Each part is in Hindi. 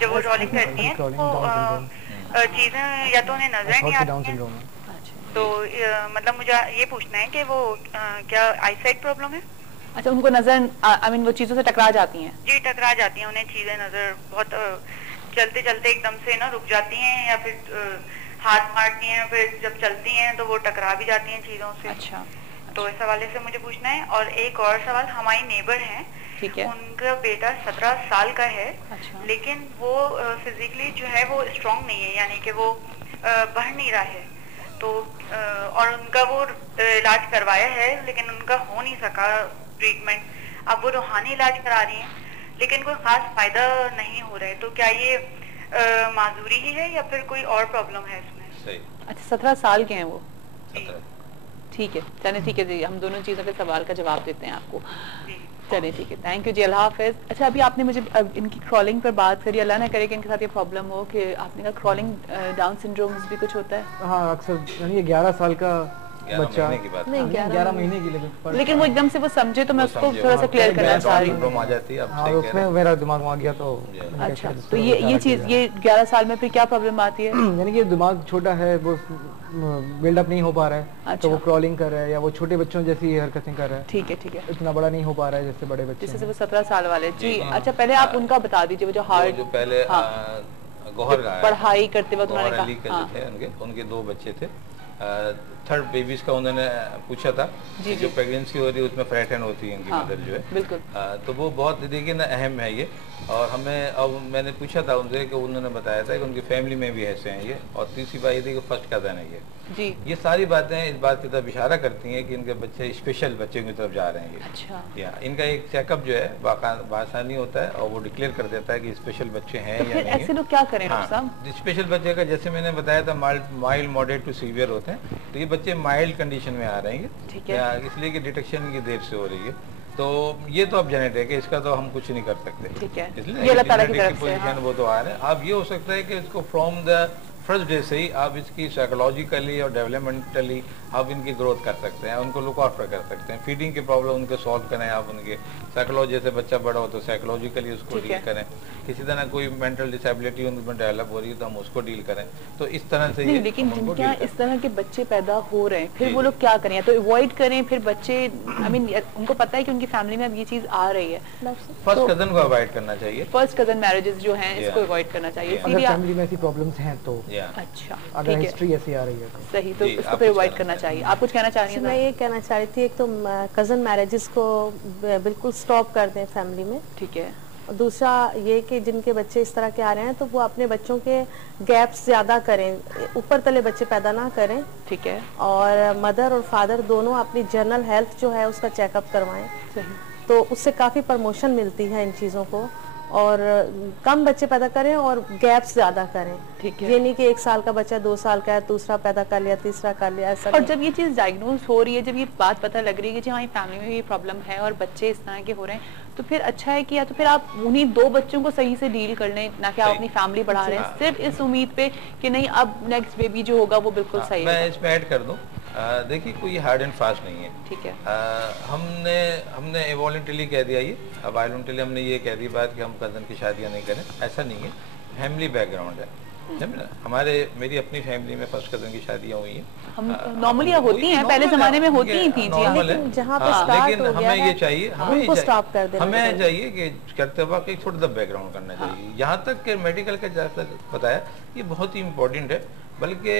जब वो क्रॉलिंग करती हैं तो चीजें या तो उन्हें नजर नहीं आती हैं। तो मतलब मुझे ये पूछना है कि वो क्या आईसाइट प्रॉब्लम है? अच्छा, उनको नजर आई मीन वो चीजों से टकरा जाती हैं? जी, टकरा जाती हैं, उन्हें चीजें नजर बहुत चलते चलते एकदम से ना रुक जाती हैं या फिर हाथ मारती हैं, फिर जब चलती हैं तो वो टकरा भी जाती हैं चीजों से। अच्छा, तो इस हवाले से मुझे पूछना है। और एक और सवाल, हमारी नेबर हैं, ठीक है, उनका बेटा 17 साल का है। अच्छा, लेकिन वो फिजिकली जो है वो स्ट्रांग नहीं है, यानी कि वो बढ़ नहीं रहा है। तो और उनका वो इलाज करवाया है लेकिन उनका हो नहीं सका ट्रीटमेंट। अब वो रूहानी इलाज करा रही हैं लेकिन कोई खास फायदा नहीं हो रहा है। तो क्या ये माजूरी ही है या फिर कोई और प्रॉब्लम है इसमें? सही। अच्छा, 17 साल के हैं वो? 17। ठीक है, चलिए ठीक है जी, हम दोनों चीज़ों के सवाल का जवाब देते हैं आपको। चलिए ठीक है, थैंक यू जी, अल्लाह हाफिज। अच्छा, अभी आपने मुझे इनकी क्रॉलिंग पर बात करी, अल्लाह ना करे कि इनके साथ ये प्रॉब्लम हो कि आपने कहा क्रॉलिंग डाउन सिंड्रोम भी कुछ होता है? हाँ, अक्सर यानी ये 11 साल का बच्चा, नहीं 11 महीने की, लेकिन वो एकदम से वो समझे, तो मैं उसको थोड़ा सा क्लियर करना चाह रही हूँ। आ जाती है, हाँ, उसमें मेरा दिमाग आ गया तो अच्छा, तो ये चीज़, ये 11 साल में फिर क्या प्रॉब्लम आती है? यानी कि दिमाग छोटा है, वो बिल्डअप नहीं हो पा रहा है। अच्छा। तो वो क्रॉलिंग कर रहा है या वो छोटे बच्चों जैसी हरकतें कर रहा है। ठीक है, ठीक है, इतना बड़ा नहीं हो पा रहा है जैसे बड़े बच्चे, जैसे वो 17 साल वाले जी। अच्छा, पहले आप उनका बता दीजिए, वो जो हार्ट, जो पहले गौहर का पढ़ाई करते वक्त उन्होंने कहा, उनके 2 बच्चे थे। थर्ड बेबीज का उन्होंने पूछा था कि जो प्रेगनेंसी हो रही है उसमें फ्रैटन होती है इनकी मदर जो है, बिल्कुल। तो वो बहुत देखिए ना अहम है ये। और हमें अब मैंने पूछा था उनसे कि उन्होंने बताया था कि उनकी फैमिली में भी ऐसे हैं ये। और तीसरी बात ये थी कि फर्स्ट कज़न है ये जी। ये सारी बातें इस बात की तरफ इशारा करती हैं कि इनके बच्चे स्पेशल बच्चे की तरफ जा रहे हैं ये। अच्छा। या इनका एक चेकअप जो है बासानी होता है और वो डिक्लेयर कर देता है कि स्पेशल बच्चे हैं तो या नहीं। ऐसे लोग क्या करें? हाँ, स्पेशल बच्चे का जैसे मैंने बताया था माइल्ड मॉडरेट टू सीवियर होते हैं, तो ये बच्चे माइल्ड कंडीशन में आ रहे हैं, इसलिए कि डिटेक्शन की देर से हो रही है। तो ये तो अब जेनेटिक है, इसका तो हम कुछ नहीं कर सकते, ठीक है, इसलिए जेनेटिक की पोजीशन वो तो आ रहे हैं। अब ये हो सकता है कि इसको फ्रॉम द फर्स्ट डे से ही आप इसकी साइकोलॉजिकली और डेवलपमेंटली आप इनकी ग्रोथ कर सकते हैं, उनको लुक आफ्टर कर सकते हैं। फीडिंग के प्रॉब्लम उनके सॉल्व करें आप, उनके साइकोलॉजी, जैसे बच्चा बड़ा हो तो साइकोलॉजिकली उसको डील करें। किसी तरह कोई मेंटल डिसेबिलिटी उनमें डेवलप हो रही है तो हम उसको डील करें। तो इस तरह से नहीं, लेकिन जिनके इस तरह के बच्चे पैदा हो रहे हैं, फिर वो लोग क्या करें? तो अवॉइड करें फिर बच्चे, आई मीन उनको पता है कि उनकी फैमिली में अब ये चीज आ रही है, फर्स्ट कजन को अवॉइड करना चाहिए। फर्स्ट कजन मैरिजेस जो हैं इसको अवॉइड करना चाहिए। अगर फैमिली में ऐसी प्रॉब्लम्स हैं तो, अच्छा, अगर हिस्ट्री ऐसी आ रही है तो सही, तो इसको फिर अवॉइड करना चाहिए। आप कुछ कहना चाह रही हैं? मैं ये कहना चाह रही थी, एक तो कजन मैरिजेस को बिल्कुल स्टॉप कर दें फैमिली में, ठीक है। और दूसरा ये कि जिनके बच्चे इस तरह के आ रहे हैं तो वो अपने बच्चों के गैप्स ज्यादा करें, ऊपर तले बच्चे पैदा ना करें, ठीक है। और मदर और फादर दोनों अपनी जनरल हेल्थ जो है उसका चेकअप करवाएं, सही। तो उससे काफी प्रमोशन मिलती है इन चीजों को। और कम बच्चे पैदा करें और गैप्स ज्यादा करें, ठीक है। ये नहीं कि 1 साल का बच्चा 2 साल का है, दूसरा पैदा कर लिया, तीसरा कर लिया, ऐसा। और जब ये चीज डायग्नोज हो रही है, जब ये बात पता लग रही है कि जी हाँ फैमिली में ये प्रॉब्लम है और बच्चे इस तरह के हो रहे हैं, तो फिर अच्छा है कि या तो फिर आप उन्हीं 2 बच्चों को सही से डील कर लें, ना कि आप अपनी फैमिली बढ़ा रहे हैं सिर्फ इस उम्मीद पे कि नहीं अब नेक्स्ट बेबी जो होगा वो बिल्कुल सही है। मैं इसमें ऐड कर दूं, देखिए कोई हार्ड एंड फास्ट नहीं है, ठीक है। हमने वॉलंटरली कह दिया ये, अब वॉलंटरली हमने ये कह दी बात कि हम कजन की शादियां नहीं करें, ऐसा नहीं है। फैमिली बैकग्राउंड है, हमारे मेरी अपनी फैमिली में फर्स्ट कजन की शादियां हुई हैं। हम नॉर्मली होती हैं, पहले जमाने में होती ही थी, जहाँ पे स्टार्ट लेकिन हो गया हमें ये चाहिए, हमें चाहिए कि करते वक्त एक थोड़ा सा बैकग्राउंड करना चाहिए। यहाँ तक कि मेडिकल का जैसा बताया ये बहुत ही इम्पोर्टेंट है। बल्कि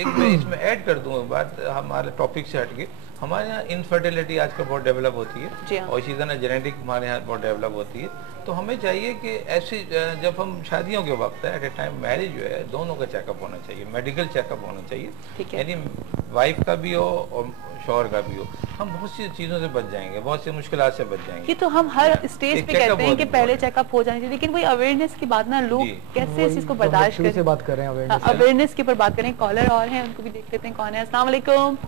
एक मैं इसमें ऐड कर दूँ बात, हमारे टॉपिक से हटके, हमारे यहाँ इनफर्टिलिटी आजकल बहुत डेवलप होती है और इसी तरह जेनेटिक हमारे यहाँ बहुत डेवलप होती है। तो हमें चाहिए कि ऐसी जब हम शादियों के वक्त है, एट ए टाइम मैरिज जो है, दोनों का चेकअप होना चाहिए, मेडिकल चेकअप होना चाहिए, यानी वाइफ का भी हो और शौहर का भी हो। हम बहुत सी चीज़ों से बच जाएंगे, बहुत सी मुश्किलात से बच जाएंगे। ये तो हम हर स्टेज पे कहते हैं कि पहले चेकअप हो जाना चाहिए, लेकिन कोई अवेयरनेस की बात ना, लोग कैसे इस चीज को बर्दाश्त करें। से बात कर रहे हैं अवेयरनेस के ऊपर बात करें। कॉलर और हैं, उनको भी देख लेते हैं कौन है। अस्सलाम वालेकुम।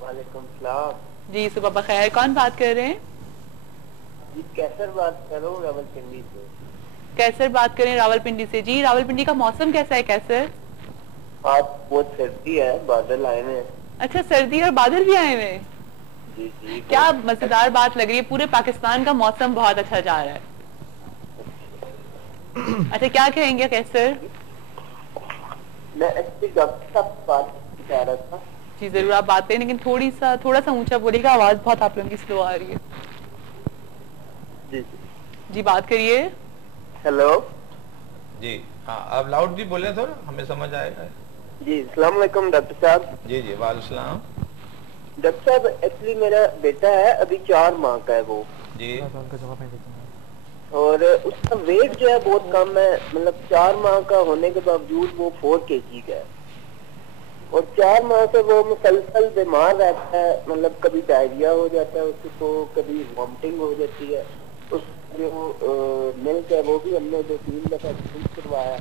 वालेकुम सलाम जी, सुबह बखैर। कौन बात कर रहे हैं? कैसर बात कर रहा हूँ रावलपिंडी से। कैसर बात करें रावलपिंडी से। जी, रावलपिंडी का मौसम कैसा है कैसर? आज बहुत सर्दी है, बादल आए हैं। अच्छा, सर्दी और बादल भी आए हुए? जी जी। क्या मजेदार बात लग रही है, पूरे पाकिस्तान का मौसम बहुत अच्छा जा रहा है। अच्छा, क्या कहेंगे कैसर? मैं एक्चुअली डॉक्टर साहब से बात कह रहा था। जी जरूर, आप बात करें, लेकिन थोड़ा सा ऊंचा बोलिएगा, आवाज बहुत आप लोगों की स्लो आ रही है। जी जी बात करिए। हेलो जी हाँ, आप लाउड भी बोले थोड़ा, हमें समझ आएगा। जी, अस्सलाम वालेकुम डॉक्टर साहब। जी जी वालेकुम सलाम। डॉक्टर साहब, एक्चुअली मेरा बेटा है, अभी 4 माह का है वो जी, और उसका वेट जो है बहुत कम है, मतलब 4 माह का होने के बावजूद वो 4 kg का है, और 4 माह से वो मुसलसल बीमार रहता है, मतलब कभी डायरिया हो जाता है उसको, कभी वॉमिटिंग हो जाती है। उस जो मिल्क है वो भी हमने 2-3 दफा चेंज करवाया,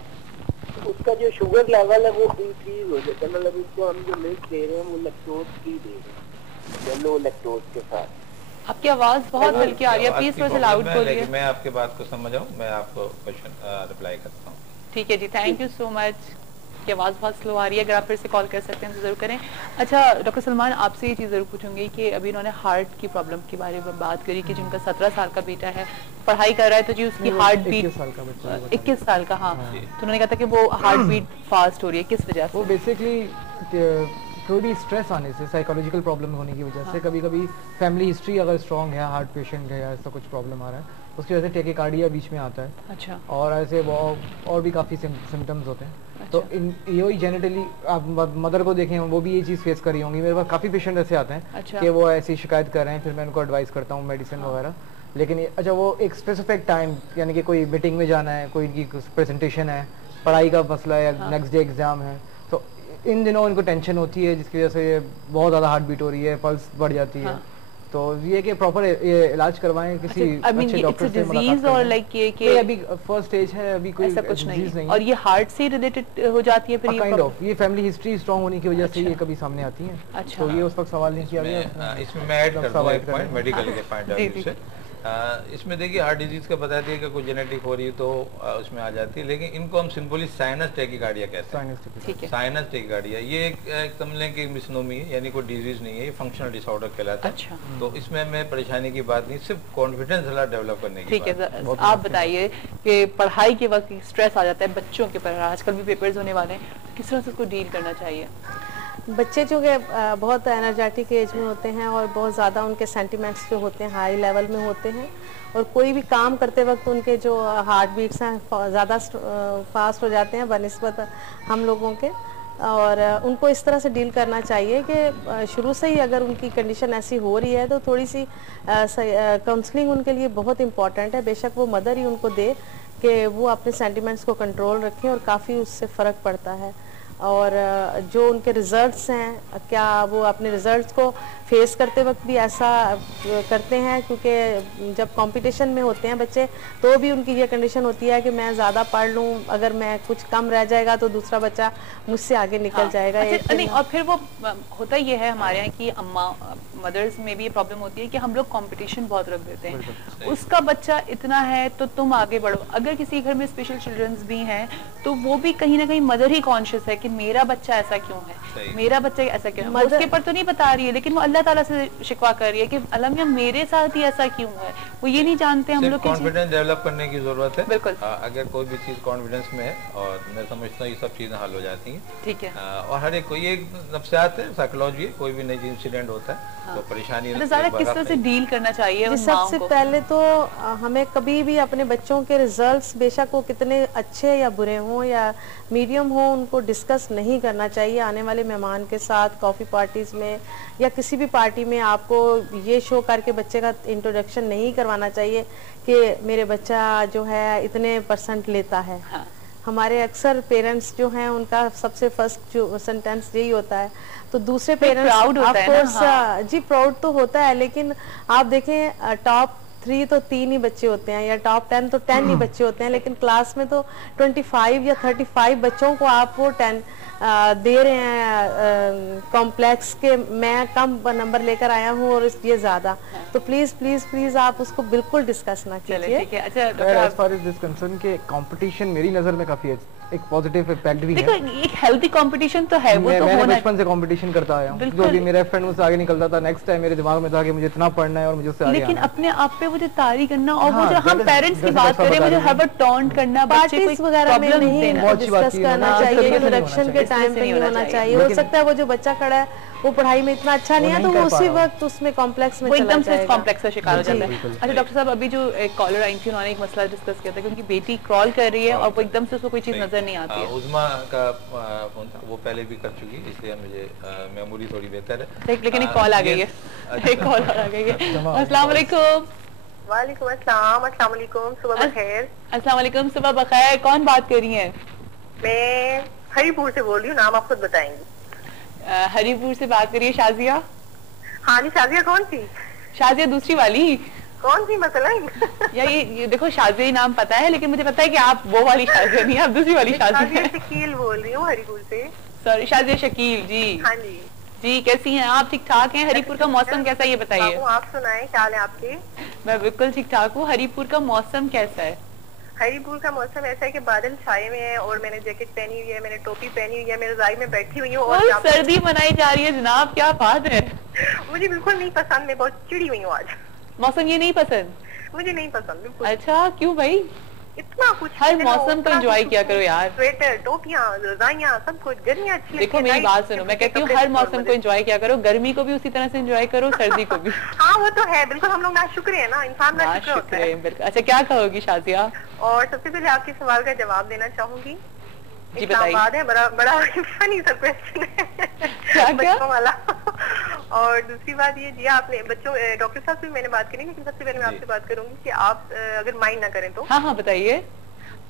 तो उसका जो शुगर लेवल है वो इंक्रीज हो जाता है, मतलब उसको हम जो मिल्क दे रहे हैं वो लैक्टोज फ्री दे रहे हैं, येलो लैक्टोज के साथ। आपकी आवाज बहुत हल्की आ रही है, प्लीज थोड़ा सा लाउड बोलिए। मैं आपके बात को समझ रहा हूँ, मैं आपको क्वेश्चन रिप्लाई करता हूँ। ठीक है जी, थैंक यू सो मच। की आवाज़ बहुत स्लो आ रही है, अगर आप फिर से कॉल कर सकते हैं तो जरूर करें। अच्छा डॉक्टर सलमान, आपसे ये चीज़ जरूर पूछूंगी कि अभी इन्होंने हार्ट की प्रॉब्लम के बारे में बात करी कि जिनका 17 साल का बेटा है, पढ़ाई कर रहा है, तो जी उसकी हार्ट बीट 21 साल का बच्चा 21 साल का, हाँ, तो उन्होंने कहा था कि वो हार्ट बीट फास्ट हो रही है, किस वजह से? वो बेसिकली थोड़ी स्ट्रेस आने से, साइकोलॉजिकल प्रॉब्लम होने की वजह से, कभी कभी फैमिली हिस्ट्री अगर स्ट्रॉन्ग है, हार्ट पेशेंट है या ऐसा कुछ प्रॉब्लम आ रहा है, उसकी वजह से टेकिकार्डिया बीच में आता है। अच्छा। और ऐसे वो और भी काफ़ी सिम्टम्स होते हैं। अच्छा। तो इन यही जेनेटली आप मदर को देखें, वो भी ये चीज़ फेस करी होंगी। मेरे पास काफ़ी पेशेंट ऐसे आते हैं। अच्छा। कि वो ऐसी शिकायत कर रहे हैं, फिर मैं उनको एडवाइस करता हूँ मेडिसिन वगैरह। लेकिन अच्छा, वो एक स्पेसिफिक टाइम, यानी कि कोई मीटिंग में जाना है, कोई इनकी प्रेजेंटेशन है, पढ़ाई का मसला है, नेक्स्ट डे एग्जाम है, तो इन दिनों इनको टेंशन होती है, जिसकी वजह से बहुत ज़्यादा हार्ट बीट हो रही है, पल्स बढ़ जाती है। तो ये कि प्रॉपर ये इलाज करवाएं किसी अच्छे डॉक्टर से मुलाकात और लाइक ये कि अभी फर्स्ट स्टेज है, अभी कोई ऐसा कुछ नहीं है। और ये हार्ट से रिलेटेड हो जाती है फिर काइंड ऑफ, ये फैमिली हिस्ट्री स्ट्रांग होने की वजह से ये कभी सामने आती है। अच्छा। तो ये उस वक्त सवाल नहीं किया गया। इसमें मैं ऐड कर दूं एक पॉइंट मेडिकल के पॉइंट ऑफ व्यू से। इसमें देखिए हार्ट डिजीज का बताती है कि कोई जेनेटिक हो रही है तो उसमें आ जाती है, लेकिन इनको हम सिंपली साइनस टेकिकार्डिया कहते हैं। साइनस टेकिकार्डिया ये एक समझ कि मिसनोमी है, यानी कोई डिजीज नहीं है, ये फंक्शनल डिसऑर्डर कहलाता है। अच्छा। तो इसमें हमें परेशानी की बात नहीं, सिर्फ कॉन्फिडेंस डेवलप करने की। ठीक है, आप बताइए कि पढ़ाई के वक्त स्ट्रेस आ जाता है बच्चों के ऊपर, आजकल भी पेपर्स होने वाले हैं, किस तरह से उसको डील करना चाहिए? बच्चे जो कि बहुत एनर्जेटिक एज में होते हैं और बहुत ज़्यादा उनके सेंटिमेंट्स जो होते हैं हाई लेवल में होते हैं, और कोई भी काम करते वक्त उनके जो हार्ट बीट्स हैं ज़्यादा फास्ट हो जाते हैं बनिस्बत हम लोगों के, और उनको इस तरह से डील करना चाहिए कि शुरू से ही अगर उनकी कंडीशन ऐसी हो रही है तो थोड़ी सी काउंसलिंग उनके लिए बहुत इम्पॉर्टेंट है। बेशक वो मदर ही उनको दे कि वो अपने सेंटिमेंट्स को कंट्रोल रखें, और काफ़ी उससे फ़र्क पड़ता है। और जो उनके रिजल्ट्स हैं, क्या वो अपने रिजल्ट्स को फेस करते वक्त भी ऐसा करते हैं, क्योंकि जब कंपटीशन में होते हैं बच्चे तो भी उनकी ये कंडीशन होती है कि मैं ज़्यादा पढ़ लूँ, अगर मैं कुछ कम रह जाएगा तो दूसरा बच्चा मुझसे आगे निकल जाएगा। अच्छा, नहीं, और फिर वो होता ये है हमारे यहाँ की अम्मा मदर्स में भी ये प्रॉब्लम होती है कि हम लोग कंपटीशन बहुत रख देते हैं, उसका बच्चा इतना है तो तुम आगे बढ़ो। अगर किसी घर में स्पेशल चिल्ड्रंस भी हैं तो वो भी कहीं ना कहीं मदर ही कॉन्शियस है कि मेरा बच्चा ऐसा क्यों है, मेरा बच्चा ऐसा क्यों है। उसके पर तो नहीं बता रही है, लेकिन वो अल्लाह ताला से शिकवा कर रही है कि अल्लाह मियां मेरे साथ ही ऐसा क्यों है। वो ये नहीं जानते हम लोग कॉन्फिडेंस डेवलप करने की जरूरत है। बिल्कुल। अगर कोई भी चीज कॉन्फिडेंस में है, और मैं समझता हूँ ये सब चीजें हल हो जाती हैं। ठीक है। और हर एक कोई एक नफ्सियात है, साइकोलॉजी है, कोई भी नई इंसिडेंट होता है तो परेशानी किस तरह से डील करना चाहिए? सबसे पहले तो हमें कभी भी अपने बच्चों के रिजल्ट्स, बेशक वो कितने अच्छे या बुरे हों या मीडियम हो, उनको डिस्कस नहीं करना चाहिए आने वाले मेहमान के साथ, कॉफ़ी पार्टीज़ में या किसी भी पार्टी में। आपको ये शो करके बच्चे का इंट्रोडक्शन नहीं करवाना चाहिए कि मेरे बच्चा जो है इतने % लेता है। हाँ। हमारे अक्सर पेरेंट्स जो हैं उनका सबसे फर्स्ट जो सेंटेंस यही होता है, तो दूसरे पेरेंट्स प्राउड होता है ना? हाँ। जी प्राउड तो होता है, लेकिन आप देखें टॉप 3 तो 3 ही बच्चे होते हैं, या टॉप 10 तो 10 ही बच्चे होते हैं, लेकिन क्लास में तो 25 या 35 बच्चों को आप वो 10 दे रहे हैं कॉम्प्लेक्स के मैं कम नंबर लेकर आया हूँ और ये ज्यादा। तो प्लीज प्लीज प्लीज आप उसको बिल्कुल डिस्कस ना कीजिए। ठीक है। अच्छा, as far as this concern के कंपटीशन मेरी नजर में काफी एक पॉजिटिव इम्पैक्ट भी है। देखो एक हेल्दी कंपटीशन तो है, वो तो मैंने बचपन से कंपटीशन करता आया हूं, जो भी मेरा फ्रेंड मुझसे आगे निकलता था, नेक्स्ट टाइम मेरे दिमाग में था कि मुझे इतना पढ़ना है और मुझे उससे आगे लेकिन अपने आप पे वो जो तारी करना और वो जो हम पेरेंट्स की बात करें, वो जो हर बार टॉन्ट करना, पार्टीज वगैरह में नहीं डिस्कस करना चाहिए, इंट्रोडक्शन के टाइम पे नहीं होना चाहिए। हो सकता है वो जो बच्चा खड़ा है वो पढ़ाई में इतना अच्छा नहीं है तो वो उसी वक्त उसमें कॉम्प्लेक्स में एकदम से कॉम्प्लेक्स का शिकार हो जाता है। अच्छा डॉक्टर साहब, अभी जो एक कॉलर आई थी उन्होंने एक मसला डिस्कस किया था कि उनकी बेटी क्रॉल कर रही है और वो एकदम से उसको कोई चीज नजर नहीं आती है। उज़मा का फोन था, वो पहले भी कर चुकी, इसलिए मुझे मेमोरी थोड़ी बेहतर है। लेकिन एक कॉल आ गई है, एक कॉल आ गई है। अस्सलाम वालेकुम। वालेकुम अस्सलाम, अस्सलाम वालेकुम, सुबह बखैर। अस्सलाम वालेकुम, सुबह बखैर। कौन बात कर रही है? मैं हरीपुर से बोल रही हूँ, नाम आप खुद बताएंगी। हरीपुर से बात करिए। शाजिया? हाँ जी। शाजिया कौन सी? शाजिया दूसरी वाली। कौन सी मतलब? या ये देखो, शाजिया ही नाम पता है, लेकिन मुझे पता है कि आप वो वाली शाजिया नहीं, आप दूसरी वाली शाजिया। शकील बोल रही हूँ हरीपुर से। सॉरी, शाजिया शकील जी। हाँ जी जी, कैसी हैं आप? ठीक ठाक हैं? हरीपुर का मौसम कैसा है ये बताइए। आप सुनाएं, क्या हाल है आपके? मैं बिल्कुल ठीक ठाक हूँ। हरीपुर का मौसम कैसा है? हरीपुर का मौसम ऐसा है कि बादल छाए हुए हैं और मैंने जैकेट पहनी हुई है, मैंने टोपी पहनी हुई है, मैं रज़ाई में बैठी हुई हूँ और सर्दी मनाई जा रही है जनाब, क्या बात है। मुझे बिल्कुल नहीं पसंद, मैं बहुत चिड़ी हुई हूँ आज। मौसम ये नहीं पसंद? मुझे नहीं पसंद बिल्कुल। अच्छा, क्यों भाई? इतना कुछ हर मौसम को एंजॉय किया करो यार। स्वेटर, टोपियां, रज़ाइयां, सब कुछ। गर्मियां अच्छी। देखो मेरी बात सुनो, मैं कहती हूँ हर मौसम को एंजॉय किया करो, गर्मी को भी उसी तरह से एंजॉय करो, सर्दी को भी। हाँ वो तो है, बिल्कुल। हम लोग नाशुक्र है ना, इंसान नाशुक्र होता है। अच्छा, क्या कहोगी शाजिया? और सबसे पहले आपके सवाल का जवाब देना चाहूंगी। जी बताइए। है बड़ा फनी सा क्वेश्चन है बच्चों वाला। और दूसरी बात ये जी, आपने बच्चों, डॉक्टर साहब से भी मैंने बात करी, लेकिन सबसे पहले मैं आपसे बात करूंगी कि आप अगर माइंड ना करें तो। हाँ हाँ बताइए।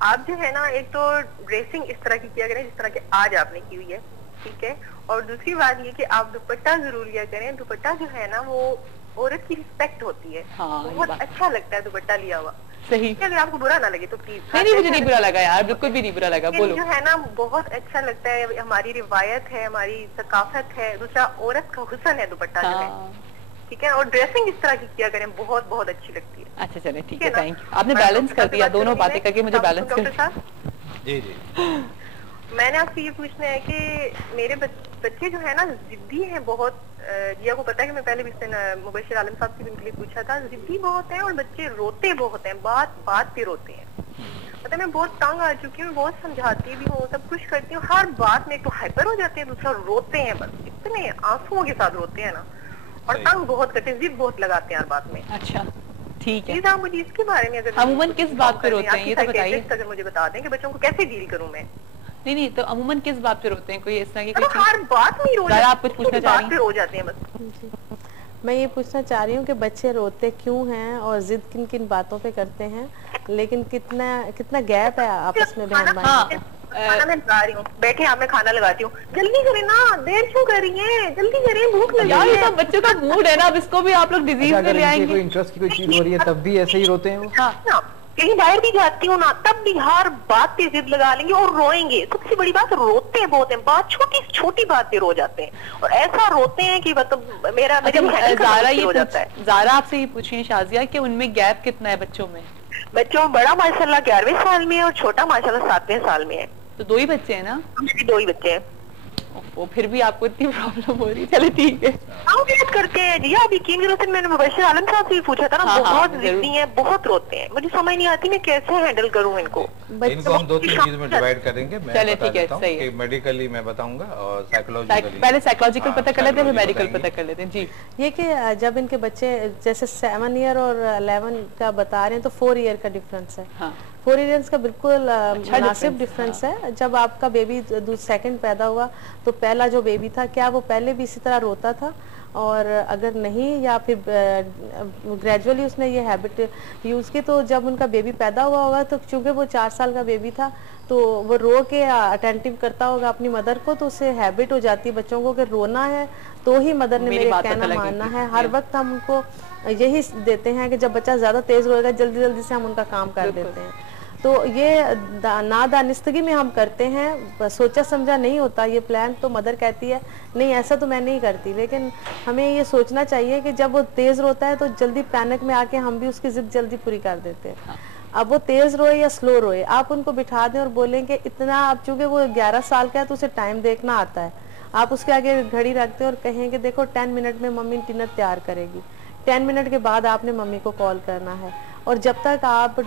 आप जो है ना, एक तो ड्रेसिंग इस तरह की किया करें जिस तरह की आज आपने की हुई है, ठीक है। और दूसरी बात ये कि आप दुपट्टा जरूर लिया करें। दुपट्टा जो है ना वो औरत की रिस्पेक्ट होती है। हाँ, बहुत अच्छा लगता है दुपट्टा लिया हुआ। सही। अगर आपको बुरा ना लगे तो प्लीज। नहीं, मुझे नहीं बुरा लगा यार, बिल्कुल भी नहीं बुरा लगा। बोलो। जो है ना बहुत अच्छा लगता है, हमारी रिवायत है, हमारी सकाफत है। दूसरा, औरत का हुस्न है दुपट्टा जो है, ठीक है। और ड्रेसिंग इस तरह की किया करें, बहुत बहुत अच्छी लगती है। अच्छा चले, ठीक है, थैंक यू। आपने बैलेंस कर दिया, दोनों बातें करके मुझे बैलेंस कर। डॉक्टर साहब जी जी, मैंने आपसे ये पूछना है कि मेरे बच्चे जो है ना जिद्दी हैं बहुत। जिया को पता है कि मैं पहले भी इससे मुबशिर आलम साहब से भी उनके लिए पूछा था। जिद्दी बहुत हैं और बच्चे रोते बहुत हैं, बात बात पे रोते हैं। मतलब मैं बहुत तंग आ चुकी हूँ, बहुत समझाती भी हूँ, सब कुछ करती हूँ, हर बात में एक तो हाइपर हो जाते हैं, दूसरा रोते हैं, बस इतने आंसुओं के साथ रोते हैं ना। और तंग बहुत करते हैं, जिद बहुत लगाते हैं हर बात में। अच्छा ठीक है। आप मुझे इसके बारे में अगर अमूमन किस बात पे रोते हैं ये तो बताइए। अगर मुझे बता दें कि बच्चों को कैसे डील करूँ मैं। नहीं, तो अमूमन किस बात पे रोते हैं? कोई इस तरह की कोई हर बात में रो आप कुछ पूछना चाह रही हैं? रो जाते हैं बस। मैं ये पूछना चाह रही हूँ कि बच्चे रोते क्यों हैं और जिद किन किन बातों पे करते हैं, लेकिन कितना गैप है आपस में बहन भाई। खाना मैं लगा रही हूँ, बैठे आप, मैं खाना लगाती हूँ। जल्दी करें ना, देर क्यों कर रही है, जल्दी करें, भूख लगी है। ये तो बच्चों का मूड है ना, अब इसको भी आप लोग डिजीज में ले आएंगे। कोई इंटरेस्ट की कोई चीज हो रही है तब भी ऐसे ही रोते हैं वो। हाँ, कहीं बाहर भी जाती हूँ ना, तब भी हर बात पे जिद लगा लेंगे और रोएंगे। सबसे बड़ी बात, रोते बहुत हैं, बात छोटी छोटी बात पे रो जाते हैं और ऐसा रोते हैं कि मतलब मेरा ज़ारा आपसे ये पूछिए शाजिया कि उनमें गैप कितना है बच्चों में? बच्चों बड़ा माशाल्लाह 11वें साल में है और छोटा माशाल्लाह 7वें साल में है। तो 2 ही बच्चे हैं ना? 2 ही बच्चे हैं। वो फिर भी आपको इतनी प्रॉब्लम हो रही है। चले ठीक है, करते हैं जी। आप यकीन करो, फिर मैंने मुबशिर आलम साहब से भी पूछा था ना, बहुत जिद्दी हैं, बहुत रोते हैं। मुझे समझ नहीं आती मैं कैसे हैंडल करूं इनको। इनको हम 2-3 चीजों में डिवाइड करेंगे। चले ठीक है, सही है। मेडिकली मैं बताऊंगा और साइकोलॉजिकली। पहले साइकोलॉजिकल पता कर लेते हैं, फिर मेडिकल पता कर लेते हैं जी। ये कि जब इनके बच्चे जैसे 7 ईयर और 11 का बता रहे हैं तो 4 ईयर का डिफरेंस है। 4 ईयर्स का बिल्कुल मुनासिब डिफरेंस है। जब आपका बेबी 2nd पैदा हुआ तो पहला जो बेबी था, क्या वो पहले भी इसी तरह रोता था? और अगर नहीं, या फिर ग्रेजुअली उसने ये हैबिट यूज़ की, तो जब उनका बेबी पैदा हुआ होगा तो चूंकि वो 4 साल का बेबी था तो वो रो के अटेंटिव करता होगा अपनी मदर को, तो उससे हैबिट हो जाती है बच्चों को कि रोना है तो ही मदर ने मेरे कहना मानना है। हर वक्त हम उनको यही देते हैं कि जब बच्चा ज़्यादा तेज़ रोएगा जल्दी जल्दी से हम उनका काम कर देते हैं। तो ये नादानिस्तगी में हम करते हैं, सोचा समझा नहीं होता ये प्लान। तो मदर कहती है नहीं ऐसा तो मैं नहीं करती, लेकिन हमें ये सोचना चाहिए कि जब वो तेज़ रोता है तो जल्दी पैनिक में आके हम भी उसकी जिद जल्दी पूरी कर देते हैं। अब वो तेज़ रोए या स्लो रोए, आप उनको बिठा दें और बोलें कि इतना, अब चूंकि वो 11 साल का है तो उसे टाइम देखना आता है, आप उसके आगे घड़ी रखते हैं और कहें कि देखो 10 मिनट में मम्मी डिनर तैयार करेगी, 10 मिनट के बाद आपने मम्मी को कॉल करना है। और जब तक आप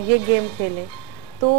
ये गेम खेलें तो